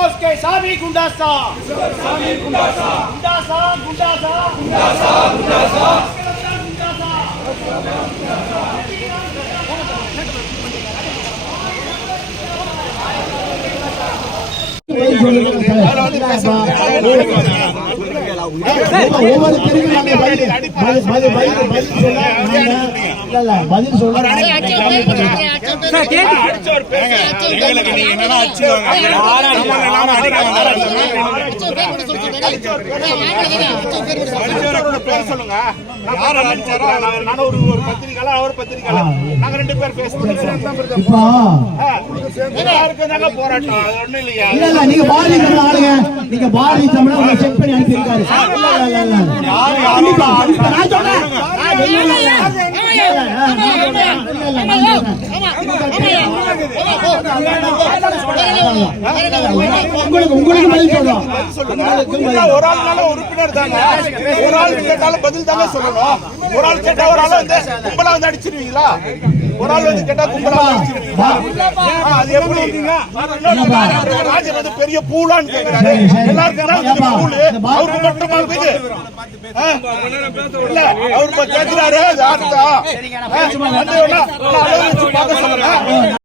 Okay சாமி குண்டாசா சாமி குண்டாசா குண்டாசா குண்டாசா குண்டாசா குண்டாசா ஒவ்வொரு தெருவும் நாங்க பதில் பதில் பதில் பதில் பதில் சொல்ல நாங்க இல்ல இல்ல பதில் சொல்லுங்க. நாங்க ரெண்டு பேர் பேசுறோம். இப்போ யாருக்கு தாங்க போராட்டம். அது ஒண்ணும் இல்லையா? இல்ல இல்ல நீங்க பாரதிய தமிழ் செக் பண்ணி அனுப்பியிருக்காரு. မ உங்களுக்கு உங்களுக்கு பதில் சொல்றோம். ஒரு ஆள்னால உறுப்பினர் தாங்க ஒரு ஆள் கேட்டாலும் பதில் தாங்க சொல்லணும். ஒரு ஆள் கேட்டா ஒரு ஆள் வந்து கும்பலா வந்து அடிச்சிருவீங்களா? ஒரு ஆள் வந்து கேட்டா கும்பலா அது எப்படி? ராஜன் வந்து பெரிய பூலான்னு கேக்குறாரு. எல்லாருக்கும் தான் பூலு. அவருக்கு மட்டுமா இருக்குது? இல்ல அவர் கேக்குறாரு அது? வந்து பார்க்க சொல்லுங்க.